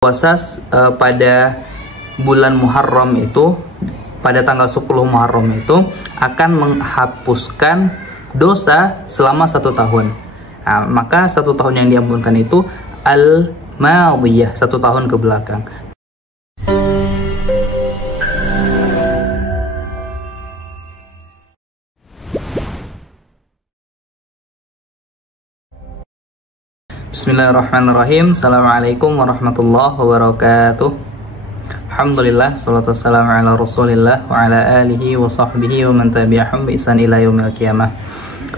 Puasa pada bulan Muharram itu, pada tanggal 10 Muharram itu akan menghapuskan dosa selama 1 tahun. Nah, maka 1 tahun yang diampunkan itu al-madiyah, 1 tahun ke belakang. Bismillahirrahmanirrahim. Assalamualaikum warahmatullahi wabarakatuh. Alhamdulillah, salatu wassalamu ala rasulillah wa ala alihi wa sahbihi wa man tabi'ahum bi ihsan ila yaumil qiyamah.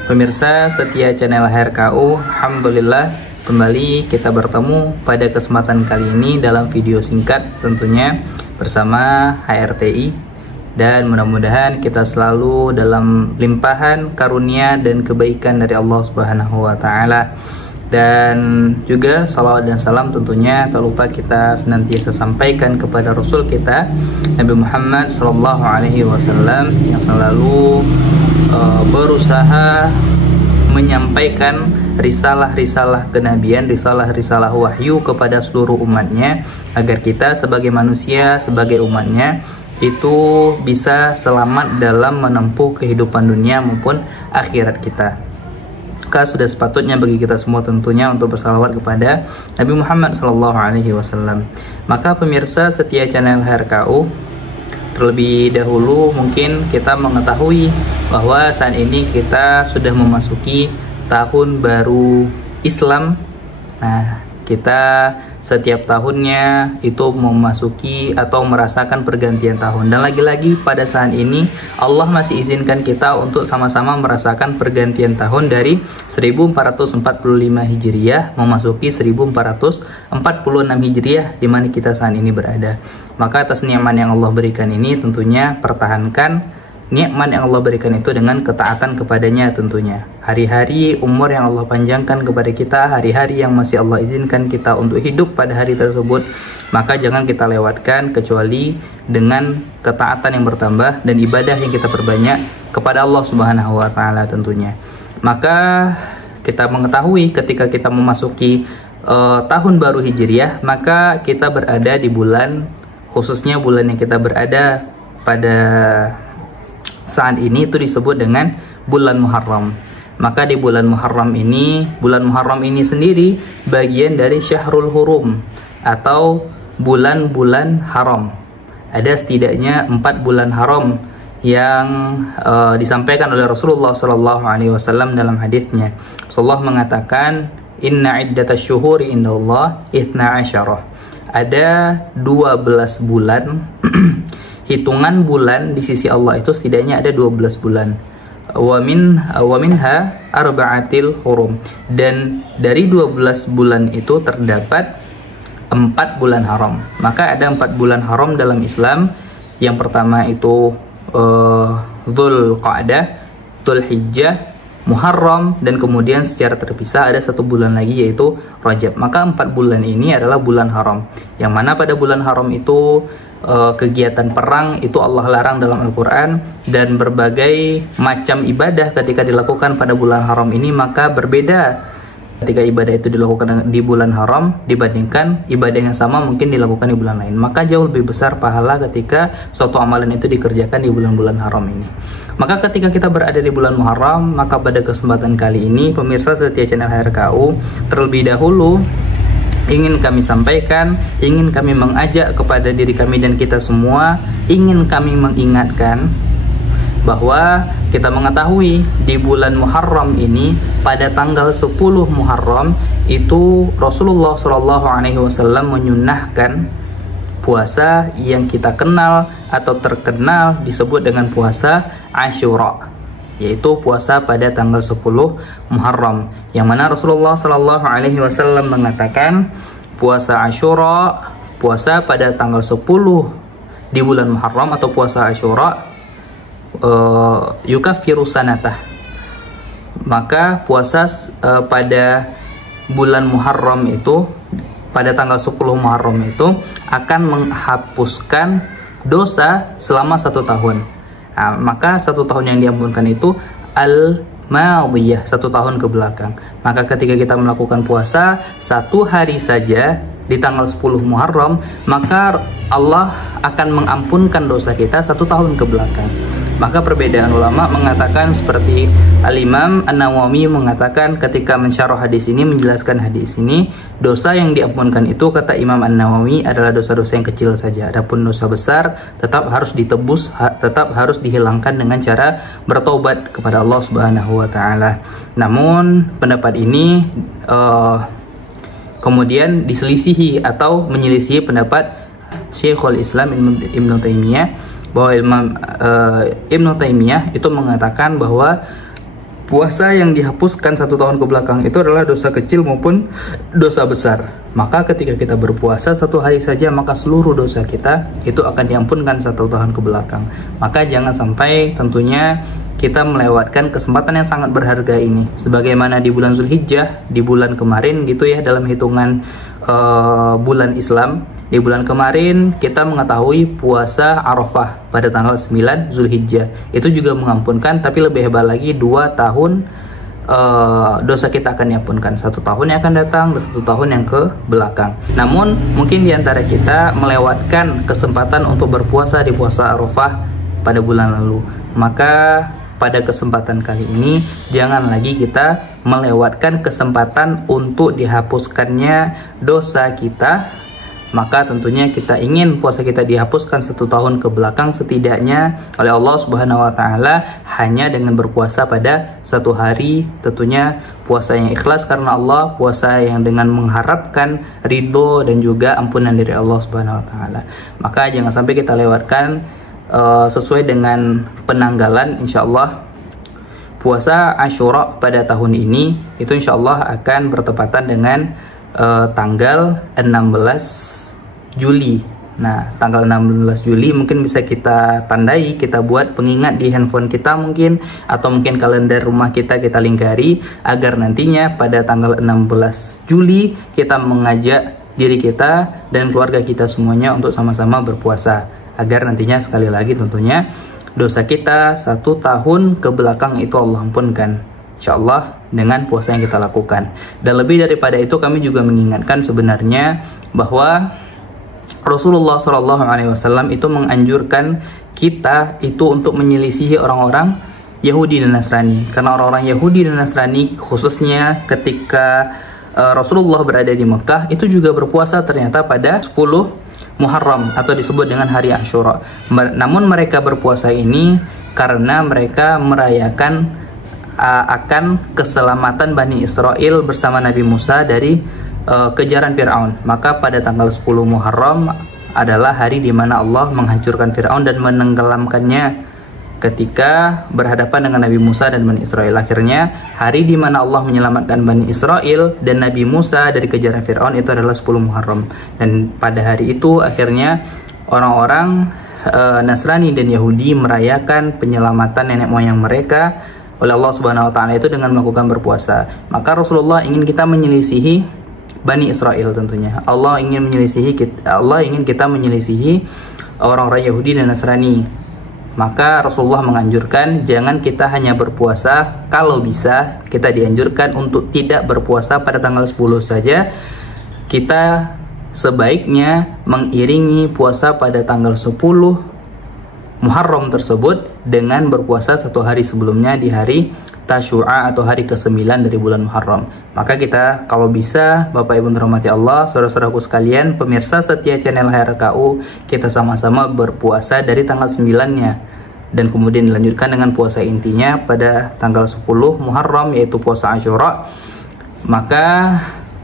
Pemirsa setia channel HRKU, alhamdulillah kembali kita bertemu pada kesempatan kali ini dalam video singkat tentunya bersama HRTI, dan mudah-mudahan kita selalu dalam limpahan karunia dan kebaikan dari Allah Subhanahu wa taala. Dan juga salawat dan salam tentunya tak lupa kita senantiasa sampaikan kepada Rasul kita Nabi Muhammad SAW yang selalu berusaha menyampaikan risalah-risalah kenabian, risalah-risalah wahyu kepada seluruh umatnya, agar kita sebagai manusia, sebagai umatnya itu bisa selamat dalam menempuh kehidupan dunia maupun akhirat kita. Maka sudah sepatutnya bagi kita semua tentunya untuk bersalawat kepada Nabi Muhammad SAW. Maka pemirsa setia channel HRKU, terlebih dahulu mungkin kita mengetahui bahwa saat ini kita sudah memasuki tahun baru Islam. Nah, kita setiap tahunnya itu memasuki atau merasakan pergantian tahun, dan lagi-lagi pada saat ini Allah masih izinkan kita untuk sama-sama merasakan pergantian tahun dari 1445 Hijriah memasuki 1446 Hijriah di mana kita saat ini berada. Maka atas nikmat yang Allah berikan ini tentunya pertahankan nikmat yang Allah berikan itu dengan ketaatan kepadanya tentunya. Hari-hari umur yang Allah panjangkan kepada kita, hari-hari yang masih Allah izinkan kita untuk hidup pada hari tersebut, maka jangan kita lewatkan kecuali dengan ketaatan yang bertambah dan ibadah yang kita perbanyak kepada Allah Subhanahu wa taala tentunya. Maka kita mengetahui ketika kita memasuki tahun baru Hijriah, maka kita berada di bulan, khususnya bulan yang kita berada pada saat ini itu disebut dengan bulan Muharram. Maka di bulan Muharram ini sendiri bagian dari Syahrul Hurum atau bulan-bulan haram. Ada setidaknya 4 bulan haram yang disampaikan oleh Rasulullah SAW dalam hadisnya. Rasulullah mengatakan, Inna iddatasy syuhuri indallah 12. Ada 12 bulan. Hitungan bulan di sisi Allah itu setidaknya ada 12 bulan. Wa minha arba'atil hurum. Dan dari 12 bulan itu terdapat 4 bulan haram. Maka ada 4 bulan haram dalam Islam. Yang pertama itu Dzulqa'dah, Dzulhijjah, Muharram, dan kemudian secara terpisah ada 1 bulan lagi yaitu Rajab. Maka 4 bulan ini adalah bulan haram. Yang mana pada bulan haram itu kegiatan perang itu Allah larang dalam Al-Quran, dan berbagai macam ibadah ketika dilakukan pada bulan haram ini maka berbeda ketika ibadah itu dilakukan di bulan haram dibandingkan ibadah yang sama mungkin dilakukan di bulan lain. Maka jauh lebih besar pahala ketika suatu amalan itu dikerjakan di bulan-bulan haram ini. Maka ketika kita berada di bulan Muharram, maka pada kesempatan kali ini pemirsa setia channel HRKU, terlebih dahulu ingin kami sampaikan, ingin kami mengajak kepada diri kami dan kita semua, ingin kami mengingatkan bahwa kita mengetahui di bulan Muharram ini pada tanggal 10 Muharram itu Rasulullah SAW menyunnahkan puasa yang kita kenal atau terkenal disebut dengan puasa Asyura, yaitu puasa pada tanggal 10 Muharram, yang mana Rasulullah SAW mengatakan puasa Asyura, puasa pada tanggal 10 di bulan Muharram atau puasa Asyura yukaffiru sanatah. Maka puasa pada bulan Muharram itu, pada tanggal 10 Muharram itu akan menghapuskan dosa selama 1 tahun. Nah, maka 1 tahun yang diampunkan itu al-madiyah, 1 tahun ke belakang. Maka ketika kita melakukan puasa 1 hari saja di tanggal 10 Muharram, maka Allah akan mengampunkan dosa kita 1 tahun ke belakang. Maka perbedaan ulama mengatakan seperti Al-Imam An-Nawawi mengatakan ketika mensyarah hadis ini, menjelaskan hadis ini, dosa yang diampunkan itu kata Imam An-Nawawi adalah dosa-dosa yang kecil saja. Adapun dosa besar tetap harus ditebus, tetap harus dihilangkan dengan cara bertobat kepada Allah Subhanahu wa taala. Namun pendapat ini kemudian diselisihi atau menyelisihi pendapat Syekhul Islam Ibnu Taimiyah, bahwa Ibnu Taimiyah itu mengatakan bahwa puasa yang dihapuskan 1 tahun ke belakang itu adalah dosa kecil maupun dosa besar. Maka ketika kita berpuasa 1 hari saja, maka seluruh dosa kita itu akan diampunkan 1 tahun ke belakang. Maka jangan sampai tentunya kita melewatkan kesempatan yang sangat berharga ini. Sebagaimana di bulan Zulhijjah, di bulan kemarin gitu ya, dalam hitungan bulan Islam, di bulan kemarin kita mengetahui puasa Arafah pada tanggal 9 Zulhijjah. Itu juga mengampunkan, tapi lebih hebat lagi 2 tahun dosa kita akan diampunkan. 1 tahun yang akan datang dan 1 tahun yang ke belakang. Namun mungkin diantara kita melewatkan kesempatan untuk berpuasa di puasa Arafah pada bulan lalu. Maka pada kesempatan kali ini jangan lagi kita melewatkan kesempatan untuk dihapuskannya dosa kita. Maka tentunya kita ingin puasa kita dihapuskan 1 tahun ke belakang setidaknya oleh Allah Subhanahu wa taala hanya dengan berpuasa pada 1 hari. Tentunya puasa yang ikhlas karena Allah, puasa yang dengan mengharapkan ridho dan juga ampunan dari Allah Subhanahu wa taala. Maka jangan sampai kita lewatkan sesuai dengan penanggalan. Insyaallah puasa Asyura pada tahun ini itu insyaallah akan bertepatan dengan tanggal 16 Juli. Nah, tanggal 16 Juli mungkin bisa kita tandai, kita buat pengingat di handphone kita mungkin, atau mungkin kalender rumah kita lingkari, agar nantinya pada tanggal 16 Juli kita mengajak diri kita dan keluarga kita semuanya untuk sama-sama berpuasa, agar nantinya sekali lagi tentunya dosa kita 1 tahun ke belakang itu Allah ampunkan, insyaallah, dengan puasa yang kita lakukan. Dan lebih daripada itu, kami juga mengingatkan sebenarnya bahwa Rasulullah SAW itu menganjurkan kita itu untuk menyelisihi orang-orang Yahudi dan Nasrani. Karena orang-orang Yahudi dan Nasrani khususnya ketika Rasulullah berada di Mekah itu juga berpuasa ternyata pada 10 Muharram atau disebut dengan hari Asyura. Namun mereka berpuasa ini karena mereka merayakan akan keselamatan Bani Israel bersama Nabi Musa dari kejaran Fir'aun. Maka pada tanggal 10 Muharram adalah hari di mana Allah menghancurkan Fir'aun dan menenggelamkannya ketika berhadapan dengan Nabi Musa dan Bani Israel. Akhirnya hari di mana Allah menyelamatkan Bani Israel dan Nabi Musa dari kejaran Fir'aun itu adalah 10 Muharram. Dan pada hari itu akhirnya orang-orang Nasrani dan Yahudi merayakan penyelamatan nenek moyang mereka oleh Allah Subhanahu wa taala itu dengan melakukan berpuasa. Maka Rasulullah ingin kita menyelisihi Bani Israel tentunya. Allah ingin kita menyelisihi orang-orang Yahudi dan Nasrani. Maka Rasulullah menganjurkan jangan kita hanya berpuasa, kalau bisa kita dianjurkan untuk tidak berpuasa pada tanggal 10 saja. Kita sebaiknya mengiringi puasa pada tanggal 10 Muharram tersebut dengan berpuasa 1 hari sebelumnya di hari Tasyu'a atau hari ke-9 dari bulan Muharram. Maka kita kalau bisa, Bapak Ibu dirahmati Allah, saudara-saudaraku sekalian, pemirsa setia channel HRKU, kita sama-sama berpuasa dari tanggal 9-nya dan kemudian dilanjutkan dengan puasa intinya pada tanggal 10 Muharram yaitu puasa Asyura. Maka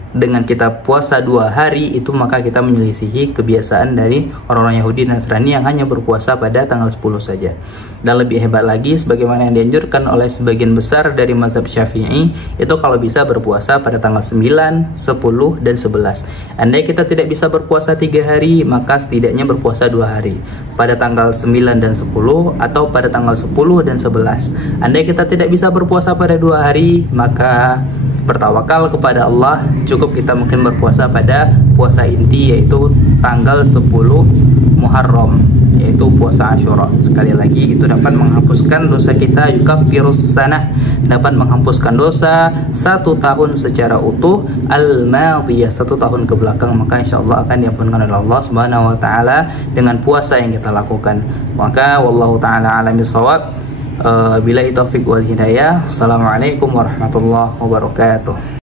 dengan kita puasa 2 hari itu, maka kita menyelisihi kebiasaan dari orang-orang Yahudi dan Nasrani yang hanya berpuasa pada tanggal 10 saja. Dan lebih hebat lagi, sebagaimana yang dianjurkan oleh sebagian besar dari mazhab Syafi'i, itu kalau bisa berpuasa pada tanggal 9, 10, dan 11. Andai kita tidak bisa berpuasa 3 hari, maka setidaknya berpuasa 2 hari, pada tanggal 9 dan 10, atau pada tanggal 10 dan 11. Andai kita tidak bisa berpuasa pada 2 hari, maka bertawakal kepada Allah, cukup kita mungkin berpuasa pada puasa inti yaitu tanggal 10 Muharram. yaitu puasa Asyura. Sekali lagi, itu dapat menghapuskan dosa kita, yukaffirus sanah, dapat menghapuskan dosa 1 tahun secara utuh, al-madiyah, 1 tahun ke belakang. Maka insyaallah akan diampunkan oleh Allah Subhanahu wa taala dengan puasa yang kita lakukan. Maka wallahu taala alam bisawab. Billahi taufiq wal hidayah. Assalamualaikum warahmatullahi wabarakatuh.